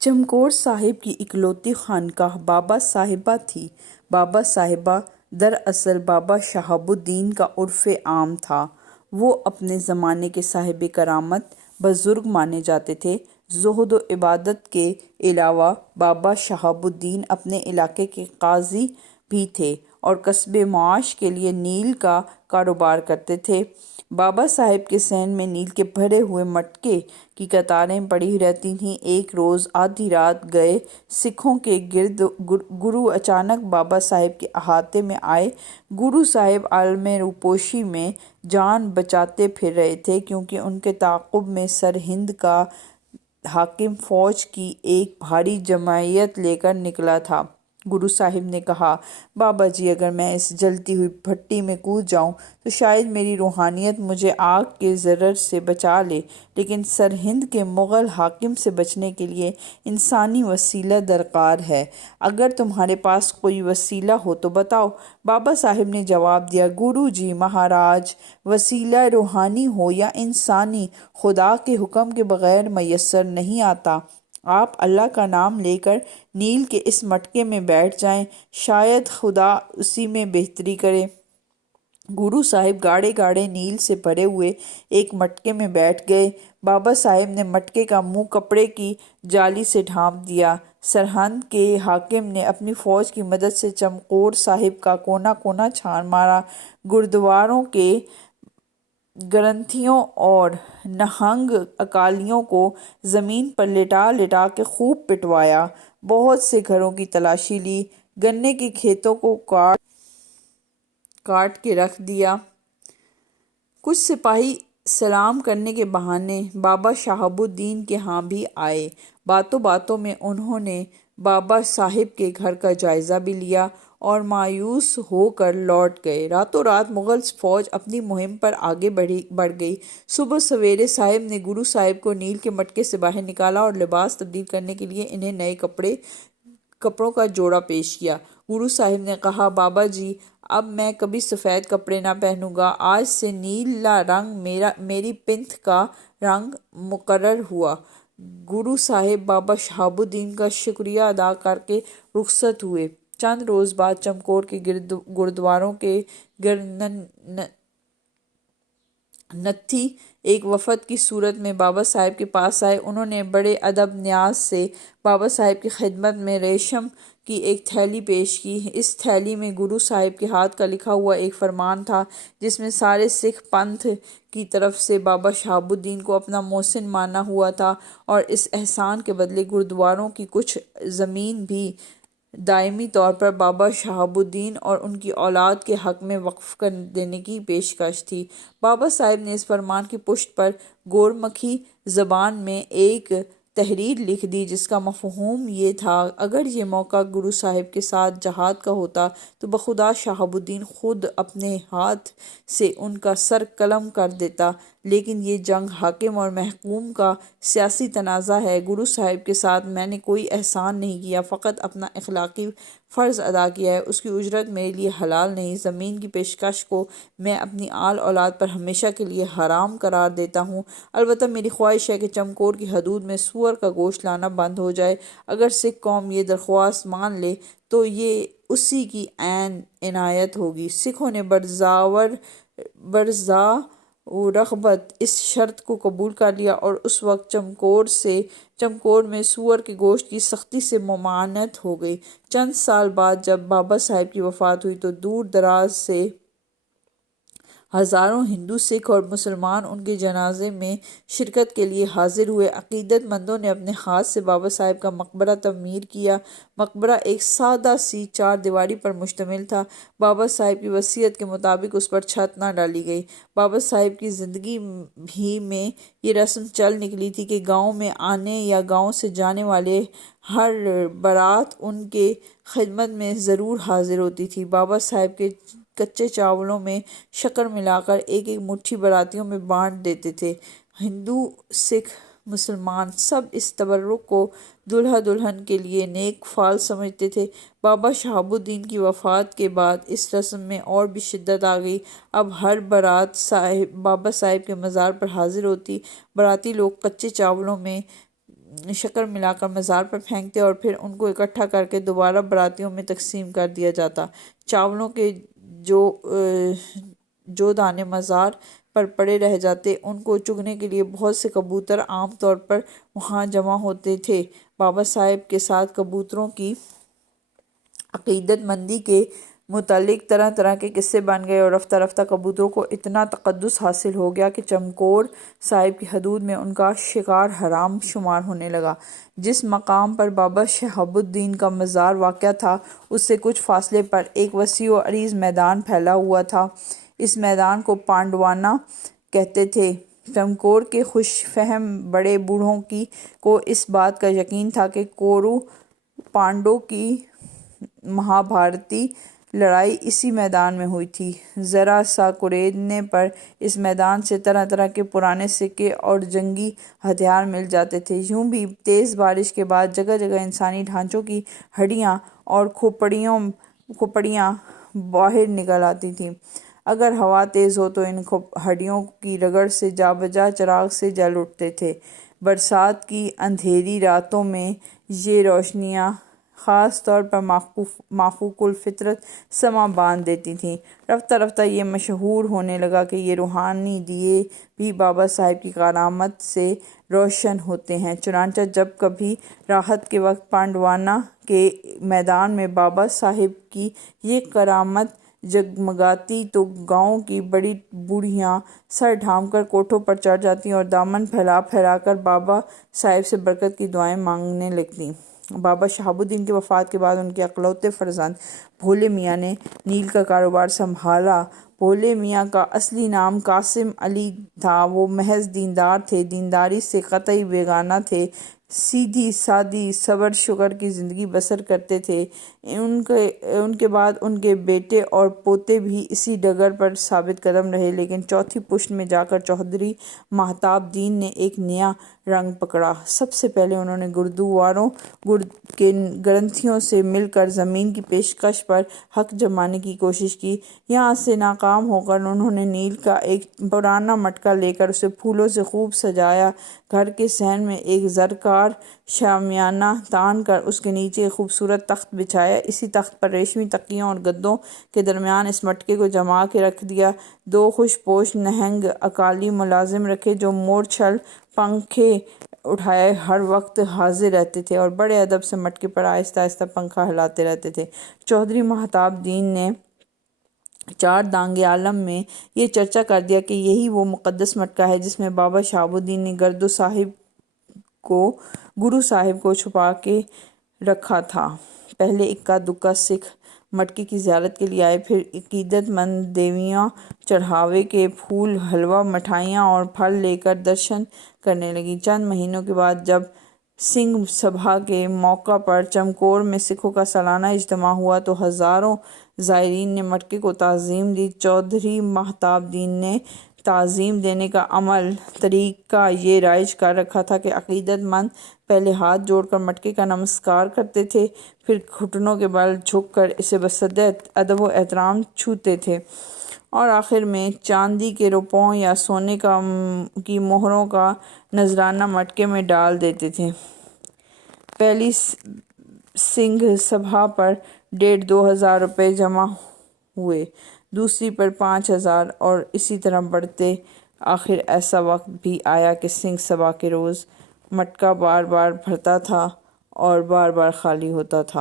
چمکور صاحب کی اکلوتی خانقاہ بابا صاحبہ تھی۔ بابا صاحبہ دراصل بابا شہاب الدین کا عرف عام تھا۔ وہ اپنے زمانے کے صاحب کرامت بزرگ مانے جاتے تھے۔ زہد و عبادت کے علاوہ بابا شہاب الدین اپنے علاقے کے قاضی بھی تھے اور کسب معاش کے لیے نیل کا کاروبار کرتے تھے۔ بابا صاحب کے صحن میں نیل کے بھرے ہوئے مٹکے کی قطاریں پڑی رہتی تھیں۔ ایک روز آدھی رات گئے سکھوں کے گرد گرو اچانک بابا صاحب کے احاطے میں آئے۔ گرو صاحب عالم روپوشی میں جان بچاتے پھر رہے تھے کیونکہ ان کے تعاقب میں سرہند کا حاکم فوج کی ایک بھاری جمعیت لے کر نکلا تھا۔ گرو صاحب نے کہا، بابا جی، اگر میں اس جلتی ہوئی بھٹی میں کود جاؤں تو شاید میری روحانیت مجھے آگ کے ضرر سے بچا لے، لیکن سرہند کے مغل حاکم سے بچنے کے لیے انسانی وسیلہ درکار ہے۔ اگر تمہارے پاس کوئی وسیلہ ہو تو بتاؤ۔ بابا صاحب نے جواب دیا، گرو جی مہاراج، وسیلہ روحانی ہو یا انسانی، خدا کے حکم کے بغیر میسر نہیں آتا۔ آپ اللہ کا نام لے کر نیل کے اس مٹکے میں بیٹھ جائیں، شاید خدا اسی میں بہتری کرے۔ گرو صاحب گاڑے گاڑے نیل سے بھرے ہوئے ایک مٹکے میں بیٹھ گئے۔ بابا صاحب نے مٹکے کا منہ کپڑے کی جالی سے ڈھانپ دیا۔ سرہند کے حاکم نے اپنی فوج کی مدد سے چمکور صاحب کا کونا کونا چھان مارا، گردواروں کے گرنتھیوں اور نہنگ اکالیوں کو زمین پر لٹا لٹا کے خوب پٹوایا، بہت سے گھروں کی تلاشی لی، گنے کے کھیتوں کو کاٹ کے رکھ دیا۔ کچھ سپاہی سلام کرنے کے بہانے بابا شہاب الدین کے ہاں بھی آئے۔ باتوں باتوں میں انہوں نے بابا صاحب کے گھر کا جائزہ بھی لیا اور مایوس ہو کر لوٹ گئے۔ راتوں رات مغل فوج اپنی مہم پر آگے بڑھ گئی۔ صبح سویرے صاحب نے گرو صاحب کو نیل کے مٹکے سے باہر نکالا اور لباس تبدیل کرنے کے لیے انہیں نئے کپڑوں کا جوڑا پیش کیا۔ گرو صاحب نے کہا، بابا جی، اب میں کبھی سفید کپڑے نہ پہنوں گا۔ آج سے نیلا رنگ میری پنتھ کا رنگ مقرر ہوا۔ گرو صاحب بابا شہاب الدین کا شکریہ ادا کر کے رخصت ہوئے۔ چند روز بعد چمکور کے گردواروں کے گرنتھی ایک وفد کی صورت میں بابا صاحب کے پاس آئے۔ انہوں نے بڑے ادب نیاز سے بابا صاحب کی خدمت میں ریشم کی ایک تھیلی پیش کی۔ اس تھیلی میں گرو صاحب کے ہاتھ کا لکھا ہوا ایک فرمان تھا جس میں سارے سکھ پنتھ کی طرف سے بابا شہاب الدین کو اپنا محسن مانا ہوا تھا اور اس احسان کے بدلے گردواروں کی کچھ زمین بھی دائمی طور پر بابا شہاب الدین اور ان کی اولاد کے حق میں وقف کر دینے کی پیشکش تھی۔ بابا صاحب نے اس فرمان کی پشت پر گورمکھی زبان میں ایک تحریر لکھ دی جس کا مفہوم یہ تھا، اگر یہ موقع گرو صاحب کے ساتھ جہاد کا ہوتا تو بخدا شہاب الدین خود اپنے ہاتھ سے ان کا سر قلم کر دیتا، لیکن یہ جنگ حاکم اور محکوم کا سیاسی تنازع ہے۔ گرو صاحب کے ساتھ میں نے کوئی احسان نہیں کیا، فقط اپنا اخلاقی فرض ادا کیا ہے۔ اس کی اجرت میرے لیے حلال نہیں۔ زمین کی پیشکش کو میں اپنی آل اولاد پر ہمیشہ کے لیے حرام قرار دیتا ہوں۔ البتہ میری خواہش ہے کہ چمکور کی حدود میں سور کا گوشت لانا بند ہو جائے۔ اگر سکھ قوم یہ درخواست مان لے تو یہ اسی کی عین عنایت ہوگی۔ سکھوں نے برزا رغبت اس شرط کو قبول کر لیا اور اس وقت چمکور میں سور کے گوشت کی سختی سے ممانعت ہو گئی۔ چند سال بعد جب بابا صاحب کی وفات ہوئی تو دور دراز سے ہزاروں ہندو، سکھ اور مسلمان ان کے جنازے میں شرکت کے لیے حاضر ہوئے۔ عقیدت مندوں نے اپنے ہاتھ سے بابا صاحب کا مقبرہ تعمیر کیا۔ مقبرہ ایک سادہ سی چار دیواری پر مشتمل تھا۔ بابا صاحب کی وصیت کے مطابق اس پر چھت نہ ڈالی گئی۔ بابا صاحب کی زندگی ہی میں یہ رسم چل نکلی تھی کہ گاؤں میں آنے یا گاؤں سے جانے والے ہر برات ان کے خدمت میں ضرور حاضر ہوتی تھی۔ بابا صاحب کے کچے چاولوں میں شکر ملا کر ایک ایک مٹھی براتیوں میں بانٹ دیتے تھے۔ ہندو، سکھ، مسلمان سب اس تبرک کو دولہا دلہن کے لیے نیک فال سمجھتے تھے۔ بابا شہاب الدین کی وفات کے بعد اس رسم میں اور بھی شدت آ گئی۔ اب ہر برات بابا صاحب کے مزار پر حاضر ہوتی۔ باراتی لوگ کچے چاولوں میں شکر ملا کر مزار پر پھینکتے اور پھر ان کو اکٹھا کر کے دوبارہ براتیوں میں تقسیم کر دیا جاتا۔ چاولوں کے جو دانے مزار پر پڑے رہ جاتے ان کو چگنے کے لیے بہت سے کبوتر عام طور پر وہاں جمع ہوتے تھے۔ بابا صاحب کے ساتھ کبوتروں کی عقیدت مندی کے متعلق طرح طرح کے قصے بن گئے اور رفتہ رفتہ کبوتروں کو اتنا تقدس حاصل ہو گیا کہ چمکور صاحب کی حدود میں ان کا شکار حرام شمار ہونے لگا۔ جس مقام پر بابا شہاب الدین کا مزار واقع تھا اس سے کچھ فاصلے پر ایک وسیع و عریض میدان پھیلا ہوا تھا۔ اس میدان کو پانڈوانہ کہتے تھے۔ چمکور کے خوش فہم بڑے بوڑھوں کو اس بات کا یقین تھا کہ کورو پانڈو کی مہابھارتی لڑائی اسی میدان میں ہوئی تھی۔ ذرا سا کوریدنے پر اس میدان سے طرح طرح کے پرانے سکے اور جنگی ہتھیار مل جاتے تھے۔ یوں بھی تیز بارش کے بعد جگہ جگہ انسانی ڈھانچوں کی ہڈیاں اور کھوپڑیاں باہر نکل آتی تھیں۔ اگر ہوا تیز ہو تو ان ہڈیوں کی رگڑ سے جا بجا چراغ سے جل اٹھتے تھے۔ برسات کی اندھیری راتوں میں یہ روشنیاں خاص طور پر مافوق الفطرت سماں باندھ دیتی تھیں۔ رفتہ رفتہ یہ مشہور ہونے لگا کہ یہ روحانی دیے بھی بابا صاحب کی کرامت سے روشن ہوتے ہیں۔ چنانچہ جب کبھی راحت کے وقت پانڈوانہ کے میدان میں بابا صاحب کی یہ کرامت جگمگاتی تو گاؤں کی بڑی بوڑھیاں سر ڈھانپ کر کوٹھوں پر چڑھ جاتی اور دامن پھیلا پھیلا کر بابا صاحب سے برکت کی دعائیں مانگنے لگتیں۔ بابا شہاب الدین کی وفات کے بعد ان کے اکلوتے فرزند بھولے میاں نے نیل کا کاروبار سنبھالا۔ بھولے میاں کا اصلی نام قاسم علی تھا۔ وہ محض دیندار تھے، دینداری سے قطعی بیگانہ تھے، سیدھی سادی صبر شکر کی زندگی بسر کرتے تھے۔ ان کے بعد ان کے بیٹے اور پوتے بھی اسی ڈگر پر ثابت قدم رہے، لیکن چوتھی پشت میں جا کر چوہدری مہتاب دین نے ایک نیا رنگ پکڑا۔ سب سے پہلے انہوں نے گردواروں کے گرنتھیوں سے مل کر زمین کی پیشکش پر حق جمانے کی کوشش کی۔ یہاں سے ناکام ہو کر انہوں نے نیل کا ایک پرانا مٹکا لے کر اسے پھولوں سے خوب سجایا، گھر کے صحن میں ایک زرکار شامیانہ تان کر اس کے نیچے ایک خوبصورت تخت بچھایا۔ اسی تخت پر ریشمی تکیوں اور گدوں کے درمیان اس مٹکے کو جما کے رکھ دیا۔ دو خوش پوش نہنگ اکالی ملازم رکھے جو مورچھل پنکھے اٹھائے ہر وقت حاضر رہتے تھے اور بڑے ادب سے مٹکے پر آہستہ آہستہ پنکھا ہلاتے رہتے تھے۔ چوہدری مہتاب دین نے چار دانگ عالم میں یہ چرچا کر دیا کہ یہی وہ مقدس مٹکا ہے جس میں بابا شہاب الدین نے گرو صاحب کو چھپا کے رکھا تھا۔ پہلے اکا دکا سکھ مٹکے کی زیارت کے لیے آئے، پھر عقیدت مند دیویاں چڑھاوے کے پھول، حلوہ، مٹھائیاں اور پھل لے کر درشن کرنے لگیں۔ چند مہینوں کے بعد جب سنگھ سبھا کے موقع پر چمکور میں سکھوں کا سالانہ اجتماع ہوا تو ہزاروں زائرین نے مٹکے کو تعظیم دی۔ چوہدری مہتاب دین نے تعظیم دینے کا عمل طریقہ یہ رائج کر رکھا تھا کہ عقیدت مند پہلے ہاتھ جوڑ کر مٹکے کا نمسکار کرتے تھے، پھر گھٹنوں کے بل جھک کر اسے بصدر ادب و احترام چھوتے تھے اور آخر میں چاندی کے روپوں یا سونے کی مہروں کا نذرانہ مٹکے میں ڈال دیتے تھے۔ پہلی سنگھ سبھا پر 1500-2000 روپے جمع ہوئے، دوسری پر 5000 اور اسی طرح بڑھتے۔ آخر ایسا وقت بھی آیا کہ سنگھ سبھا کے روز مٹکا بار بار بھرتا تھا اور بار بار خالی ہوتا تھا۔